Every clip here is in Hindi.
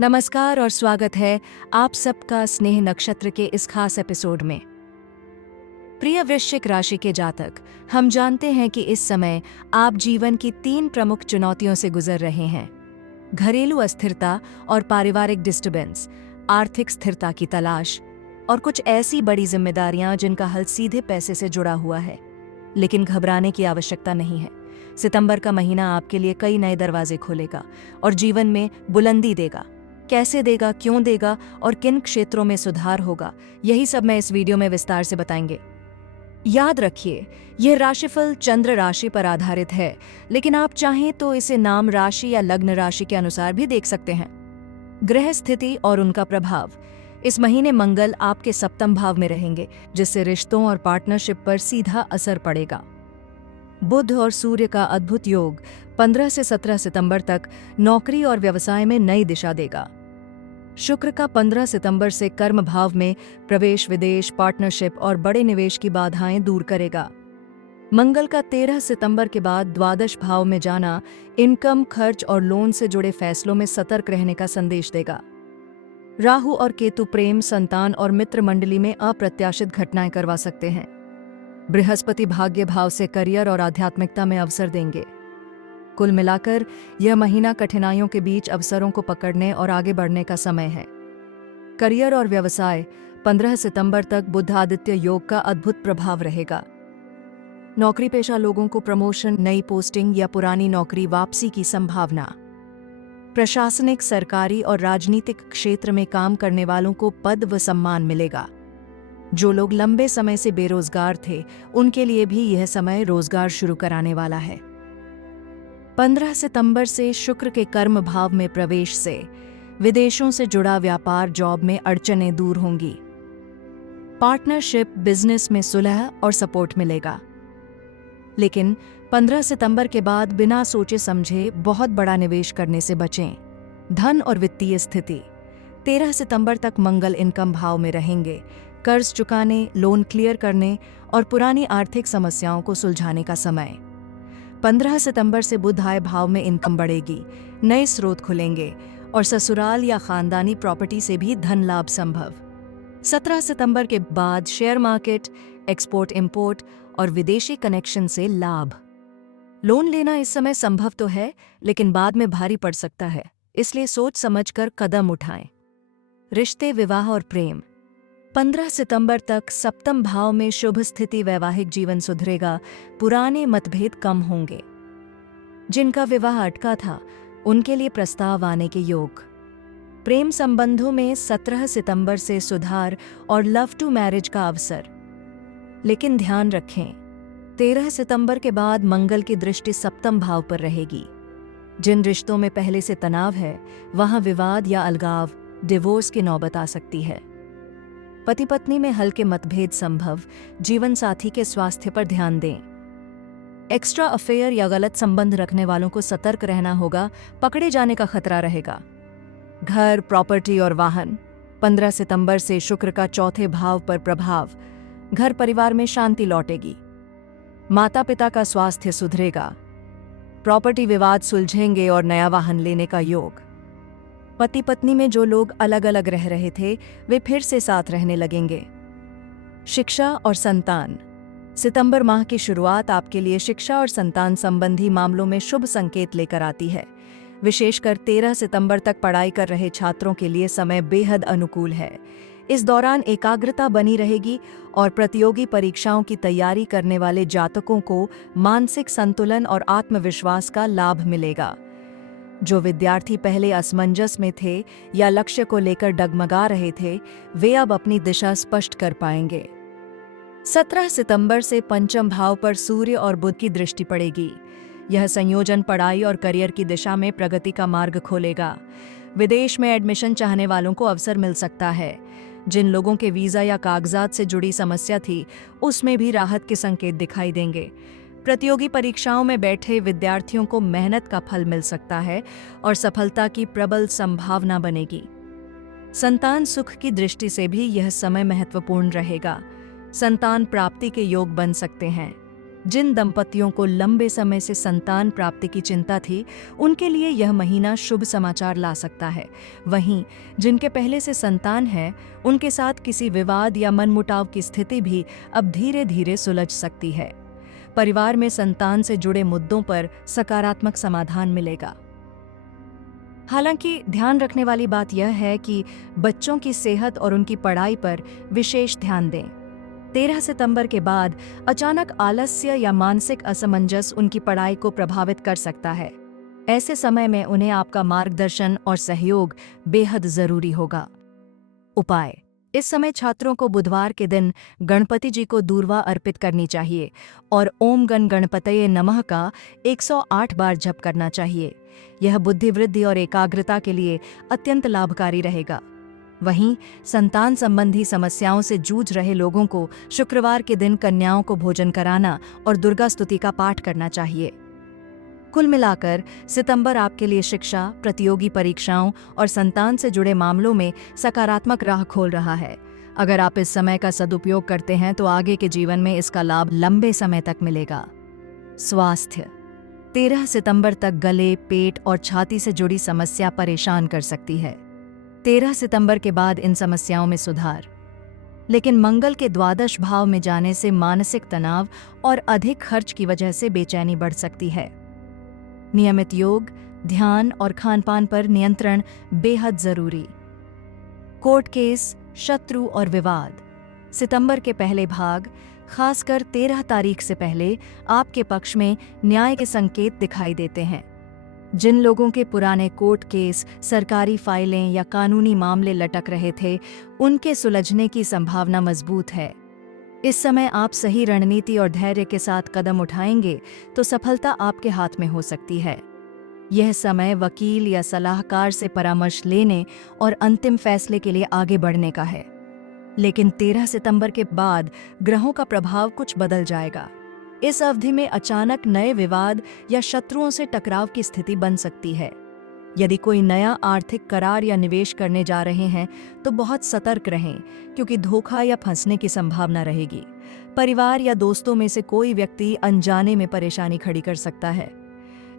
नमस्कार और स्वागत है आप सबका स्नेह नक्षत्र के इस खास एपिसोड में। प्रिय वृश्चिक राशि के जातक, हम जानते हैं कि इस समय आप जीवन की 3 प्रमुख चुनौतियों से गुजर रहे हैं। घरेलू अस्थिरता और पारिवारिक डिस्टर्बेंस, आर्थिक स्थिरता की तलाश और कुछ ऐसी बड़ी जिम्मेदारियां जिनका हल सीधे पैसे से जुड़ा हुआ है। लेकिन घबराने की आवश्यकता नहीं है। सितंबर का महीना आपके लिए कई नए दरवाजे खोलेगा और जीवन में बुलंदी देगा। कैसे देगा, क्यों देगा और किन क्षेत्रों में सुधार होगा, यही सब मैं इस वीडियो में विस्तार से बताएंगे। याद रखिए, यह राशिफल चंद्र राशि पर आधारित है, लेकिन आप चाहें तो इसे नाम राशि या लग्न राशि के अनुसार भी देख सकते हैं। ग्रह स्थिति और उनका प्रभाव। इस महीने मंगल आपके सप्तम भाव में रहेंगे, जिससे रिश्तों और पार्टनरशिप पर सीधा असर पड़ेगा। बुध और सूर्य का अद्भुत योग 15 से 17 सितंबर तक नौकरी और व्यवसाय में नई दिशा देगा। शुक्र का 15 सितंबर से कर्म भाव में प्रवेश विदेश, पार्टनरशिप और बड़े निवेश की बाधाएं दूर करेगा। मंगल का 13 सितंबर के बाद द्वादश भाव में जाना इनकम, खर्च और लोन से जुड़े फैसलों में सतर्क रहने का संदेश देगा। राहु और केतु प्रेम, संतान और मित्र मंडली में अप्रत्याशित घटनाएं करवा सकते हैं। बृहस्पति भाग्य भाव से करियर और आध्यात्मिकता में अवसर देंगे। कुल मिलाकर यह महीना कठिनाइयों के बीच अवसरों को पकड़ने और आगे बढ़ने का समय है। करियर और व्यवसाय 15 सितंबर तक बुध आदित्य योग का अद्भुत प्रभाव रहेगा। नौकरी पेशा लोगों को प्रमोशन, नई पोस्टिंग या पुरानी नौकरी वापसी की संभावना। प्रशासनिक, सरकारी और राजनीतिक क्षेत्र में काम करने वालों को पद व सम्मान मिलेगा। जो लोग लंबे समय से बेरोजगार थे, उनके लिए भी यह समय रोजगार शुरू कराने वाला है। 15 सितंबर से शुक्र के कर्म भाव में प्रवेश से विदेशों से जुड़ा व्यापार, जॉब में अड़चनें दूर होंगी। पार्टनरशिप, बिजनेस में सुलह और सपोर्ट मिलेगा। लेकिन 15 सितंबर के बाद बिना सोचे समझे बहुत बड़ा निवेश करने से बचें। धन और वित्तीय स्थिति। 13 सितंबर तक मंगल इनकम भाव में रहेंगे। कर्ज चुकाने, लोन क्लियर करने और पुरानी आर्थिक समस्याओं को सुलझाने का समय। 15 सितंबर से बुध आय भाव में इनकम बढ़ेगी, नए स्रोत खुलेंगे और ससुराल या खानदानी प्रॉपर्टी से भी धन लाभ संभव। 17 सितंबर के बाद शेयर मार्केट, एक्सपोर्ट इंपोर्ट और विदेशी कनेक्शन से लाभ। लोन लेना इस समय संभव तो है, लेकिन बाद में भारी पड़ सकता है, इसलिए सोच समझकर कदम उठाएं। रिश्ते, विवाह और प्रेम। 15 सितंबर तक सप्तम भाव में शुभ स्थिति, वैवाहिक जीवन सुधरेगा, पुराने मतभेद कम होंगे। जिनका विवाह अटका था, उनके लिए प्रस्ताव आने के योग। प्रेम संबंधों में 17 सितंबर से सुधार और लव टू मैरिज का अवसर। लेकिन ध्यान रखें, 13 सितंबर के बाद मंगल की दृष्टि सप्तम भाव पर रहेगी। जिन रिश्तों में पहले से तनाव है, वहां विवाद या अलगाव, डिवोर्स की नौबत आ सकती है। पति पत्नी में हल्के मतभेद संभव। जीवन साथी के स्वास्थ्य पर ध्यान दें। एक्स्ट्रा अफेयर या गलत संबंध रखने वालों को सतर्क रहना होगा, पकड़े जाने का खतरा रहेगा। घर, प्रॉपर्टी और वाहन। 15 सितंबर से शुक्र का चौथे भाव पर प्रभाव। घर परिवार में शांति लौटेगी। माता पिता का स्वास्थ्य सुधरेगा। प्रॉपर्टी विवाद सुलझेंगे और नया वाहन लेने का योग। पति पत्नी में जो लोग अलग अलग रह रहे थे, वे फिर से साथ रहने लगेंगे। शिक्षा और संतान। सितंबर माह की शुरुआत आपके लिए शिक्षा और संतान संबंधी मामलों में शुभ संकेत लेकर आती है। विशेषकर 13 सितंबर तक पढ़ाई कर रहे छात्रों के लिए समय बेहद अनुकूल है। इस दौरान एकाग्रता बनी रहेगी और प्रतियोगी परीक्षाओं की तैयारी करने वाले जातकों को मानसिक संतुलन और आत्मविश्वास का लाभ मिलेगा। जो विद्यार्थी पहले असमंजस में थे या लक्ष्य को लेकर डगमगा रहे थे, वे अब अपनी दिशा स्पष्ट कर पाएंगे। 17 सितंबर से पंचम भाव पर सूर्य और बुध की दृष्टि पड़ेगी। यह संयोजन पढ़ाई और करियर की दिशा में प्रगति का मार्ग खोलेगा। विदेश में एडमिशन चाहने वालों को अवसर मिल सकता है। जिन लोगों के वीजा या कागजात से जुड़ी समस्या थी, उसमें भी राहत के संकेत दिखाई देंगे। प्रतियोगी परीक्षाओं में बैठे विद्यार्थियों को मेहनत का फल मिल सकता है और सफलता की प्रबल संभावना बनेगी। संतान सुख की दृष्टि से भी यह समय महत्वपूर्ण रहेगा। संतान प्राप्ति के योग बन सकते हैं। जिन दंपतियों को लंबे समय से संतान प्राप्ति की चिंता थी, उनके लिए यह महीना शुभ समाचार ला सकता है। वहीं जिनके पहले से संतान है, उनके साथ किसी विवाद या मनमुटाव की स्थिति भी अब धीरे धीरे सुलझ सकती है। परिवार में संतान से जुड़े मुद्दों पर सकारात्मक समाधान मिलेगा। हालांकि ध्यान रखने वाली बात यह है कि बच्चों की सेहत और उनकी पढ़ाई पर विशेष ध्यान दें। 13 सितंबर के बाद अचानक आलस्य या मानसिक असमंजस उनकी पढ़ाई को प्रभावित कर सकता है। ऐसे समय में उन्हें आपका मार्गदर्शन और सहयोग बेहद जरूरी होगा। उपाय: इस समय छात्रों को बुधवार के दिन गणपति जी को दूर्वा अर्पित करनी चाहिए और ओम गण गणपतये नमः का 108 बार जप करना चाहिए। यह बुद्धि वृद्धि और एकाग्रता के लिए अत्यंत लाभकारी रहेगा। वहीं संतान संबंधी समस्याओं से जूझ रहे लोगों को शुक्रवार के दिन कन्याओं को भोजन कराना और दुर्गा स्तुति का पाठ करना चाहिए। कुल मिलाकर सितंबर आपके लिए शिक्षा, प्रतियोगी परीक्षाओं और संतान से जुड़े मामलों में सकारात्मक राह खोल रहा है। अगर आप इस समय का सदुपयोग करते हैं तो आगे के जीवन में इसका लाभ लंबे समय तक मिलेगा। स्वास्थ्य: 13 सितंबर तक गले, पेट और छाती से जुड़ी समस्या परेशान कर सकती है। 13 सितंबर के बाद इन समस्याओं में सुधार, लेकिन मंगल के द्वादश भाव में जाने से मानसिक तनाव और अधिक खर्च की वजह से बेचैनी बढ़ सकती है। नियमित योग, ध्यान और खानपान पर नियंत्रण बेहद जरूरी। कोर्ट केस, शत्रु और विवाद: सितंबर के पहले भाग, खासकर 13 तारीख से पहले, आपके पक्ष में न्याय के संकेत दिखाई देते हैं। जिन लोगों के पुराने कोर्ट केस, सरकारी फाइलें या कानूनी मामले लटक रहे थे, उनके सुलझने की संभावना मजबूत है। इस समय आप सही रणनीति और धैर्य के साथ कदम उठाएंगे तो सफलता आपके हाथ में हो सकती है। यह समय वकील या सलाहकार से परामर्श लेने और अंतिम फैसले के लिए आगे बढ़ने का है। लेकिन 13 सितंबर के बाद ग्रहों का प्रभाव कुछ बदल जाएगा। इस अवधि में अचानक नए विवाद या शत्रुओं से टकराव की स्थिति बन सकती है। यदि कोई नया आर्थिक करार या निवेश करने जा रहे हैं तो बहुत सतर्क रहें, क्योंकि धोखा या फंसने की संभावना रहेगी। परिवार या दोस्तों में से कोई व्यक्ति अनजाने में परेशानी खड़ी कर सकता है।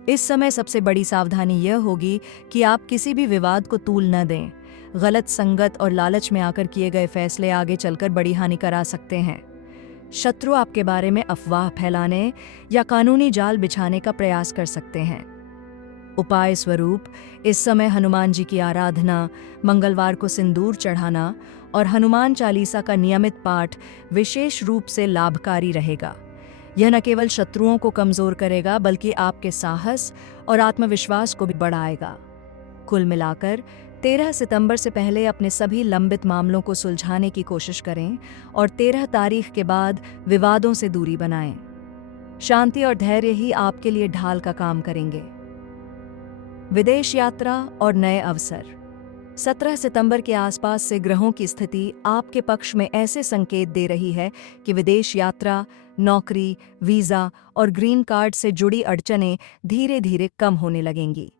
इस समय सबसे बड़ी सावधानी यह होगी कि आप किसी भी विवाद को तूल न दें। गलत संगत और लालच में आकर किए गए फैसले आगे चलकर बड़ी हानि करा सकते हैं। शत्रु आपके बारे में अफवाह फैलाने या कानूनी जाल बिछाने का प्रयास कर सकते हैं। उपाय स्वरूप इस समय हनुमान जी की आराधना, मंगलवार को सिंदूर चढ़ाना और हनुमान चालीसा का नियमित पाठ विशेष रूप से लाभकारी रहेगा। यह न केवल शत्रुओं को कमजोर करेगा बल्कि आपके साहस और आत्मविश्वास को भी बढ़ाएगा। कुल मिलाकर 13 सितंबर से पहले अपने सभी लंबित मामलों को सुलझाने की कोशिश करें और 13 तारीख के बाद विवादों से दूरी बनाएं। शांति और धैर्य ही आपके लिए ढाल का काम करेंगे। विदेश यात्रा और नए अवसर: 17 सितंबर के आसपास से ग्रहों की स्थिति आपके पक्ष में ऐसे संकेत दे रही है कि विदेश यात्रा, नौकरी, वीजा और ग्रीन कार्ड से जुड़ी अड़चनें धीरे धीरे कम होने लगेंगी।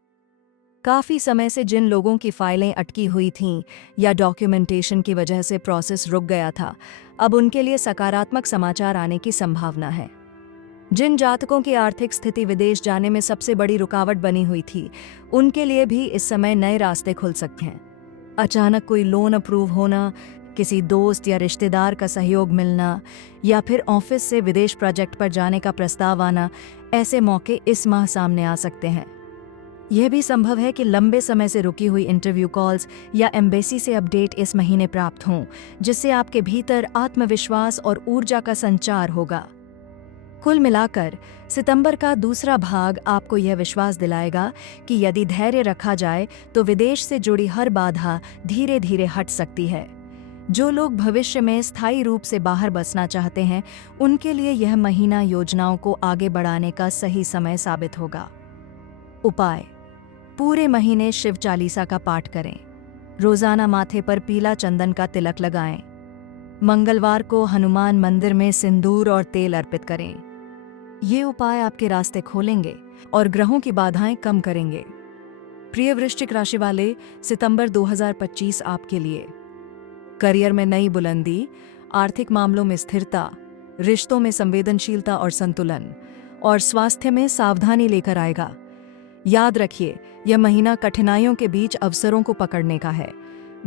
काफी समय से जिन लोगों की फाइलें अटकी हुई थीं या डॉक्यूमेंटेशन की वजह से प्रोसेस रुक गया था, अब उनके लिए सकारात्मक समाचार आने की संभावना है। जिन जातकों की आर्थिक स्थिति विदेश जाने में सबसे बड़ी रुकावट बनी हुई थी, उनके लिए भी इस समय नए रास्ते खुल सकते हैं। अचानक कोई लोन अप्रूव होना, किसी दोस्त या रिश्तेदार का सहयोग मिलना या फिर ऑफिस से विदेश प्रोजेक्ट पर जाने का प्रस्ताव आना, ऐसे मौके इस माह सामने आ सकते हैं। यह भी संभव है कि लंबे समय से रुकी हुई इंटरव्यू कॉल्स या एम्बेसी से अपडेट इस महीने प्राप्त हों, जिससे आपके भीतर आत्मविश्वास और ऊर्जा का संचार होगा। कुल मिलाकर सितंबर का दूसरा भाग आपको यह विश्वास दिलाएगा कि यदि धैर्य रखा जाए तो विदेश से जुड़ी हर बाधा धीरे धीरे हट सकती है। जो लोग भविष्य में स्थायी रूप से बाहर बसना चाहते हैं, उनके लिए यह महीना योजनाओं को आगे बढ़ाने का सही समय साबित होगा। उपाय: पूरे महीने शिव चालीसा का पाठ करें। रोजाना माथे पर पीला चंदन का तिलक लगाएं। मंगलवार को हनुमान मंदिर में सिंदूर और तेल अर्पित करें। ये उपाय आपके रास्ते खोलेंगे और ग्रहों की बाधाएं कम करेंगे। प्रिय वृश्चिक राशि वाले, सितंबर 2025 आपके लिए करियर में नई बुलंदी, आर्थिक मामलों में स्थिरता, रिश्तों में संवेदनशीलता और संतुलन, और स्वास्थ्य में सावधानी लेकर आएगा। याद रखिए, यह महीना कठिनाइयों के बीच अवसरों को पकड़ने का है।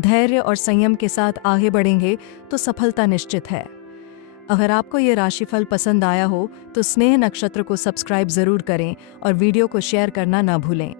धैर्य और संयम के साथ आगे बढ़ेंगे तो सफलता निश्चित है। अगर आपको ये राशिफल पसंद आया हो तो स्नेह नक्षत्र को सब्सक्राइब जरूर करें और वीडियो को शेयर करना ना भूलें।